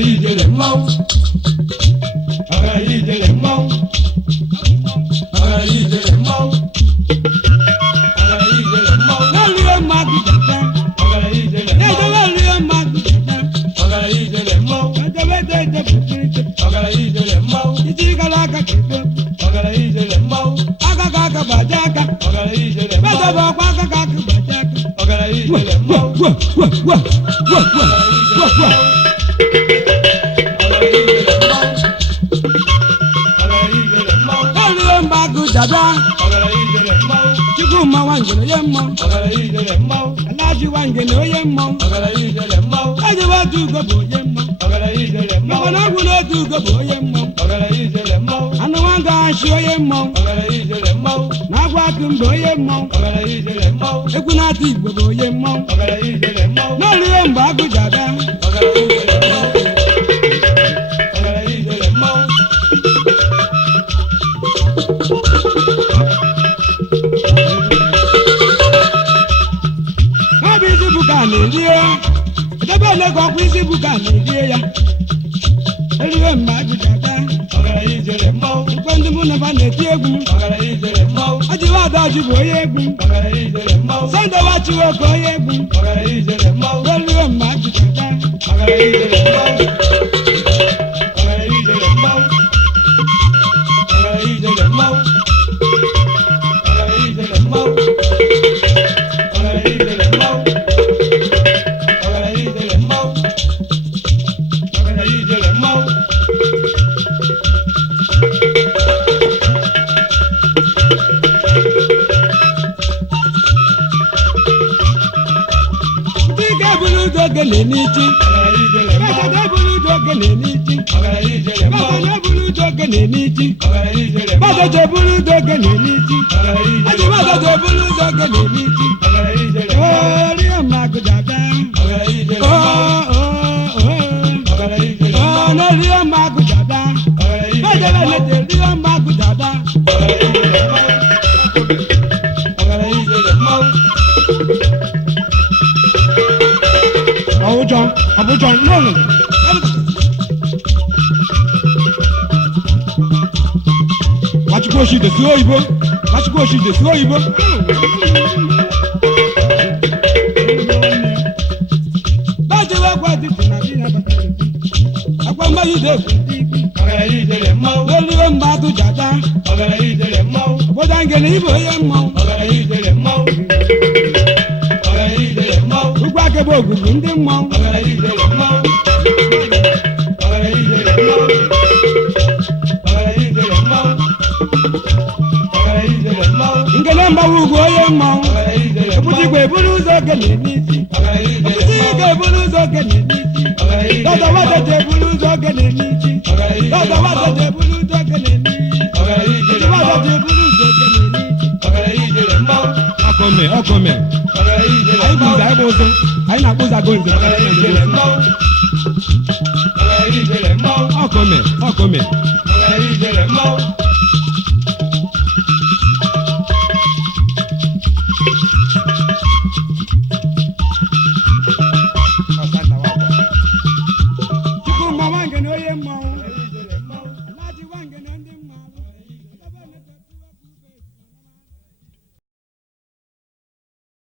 ijele mmanwụ ọgara ijele mmanwụ ọgara ijele mmanwụ ọgara ijele mmanwụ n'olue mmadụ jata ọgara ijele mmanwụ n'edebe olue mmadụ jata ọgara ijele mmanwụ edebe ede ọgara ijele mmanwụ isi gara aka ka ebe ọgara ijele mmanwụ aka ka aka gbaja aka ọgara ijele mmanwụ bedebe ọkwa aka ka aka gbaja aka ọgara ijele mmanwụ n'olue mmadụ jata Chukwu mma nwangene onye mmụọ Alhaji nwangene onye mmụọ Ejewe otu ugo bụ onye mmụọ Maka na ọgwụ n'otu ugo bụ onye mmụọ Anụ nwanga achị onye mmụọ Na agwa akụ mba onye mmụọ Egwu na-atụ Igbo bụ onye mmụọ N'olue mgbe agụ ji abịa N'ọbụ isi bụ ka na-erie edebe ole ka ọkwa isi bụ ka na-erie ya erue mgbe agụ ji abịa mkpe ndị mụ na ba na-eti egwu ọjịwa ada ọjị bụ onye egwu Sọnde wachiwe ka onye egwu erue mgbe agụ ji abịa ndị ga-eburu ụzọ ogene n'iji ga-eburu ụzọ ogene n'iji ga-eburu ụzọ ogene n'iji Mazoje buru ụzọ ogene n'iji Aji mazoje buru ụzọ ogene n'iji Rie mmadụ dada No rie mmadụ dada Ejebe nete rie mmadụ dada Abuja no Wachikoshi de Suoibo Wachikoshi de Suoibo Bajewa kwa titi na bina batari Akwa mbayi de Olue mbatu jata Bodangene ibo ye mmau Ugwa kebo ogugu ndị mmau Ngene mbawu ugwu onye mmau Ebutigwe eburu ụzọ ogene n'isi Ebutigwe eburu ụzọ ogene n'isi Dọdọ wadeje eburu ụzọ ogene n'isi Dọdọ wadeje eburu ụzọ ogene n'isi Dọdọ wadeje eburu ụzọ ogene n'isi Ọkọme Anyị bụ ụzọ, anyị bụ ụzọ Anyị na-akpụ ụzọ agụ nze Ọkọme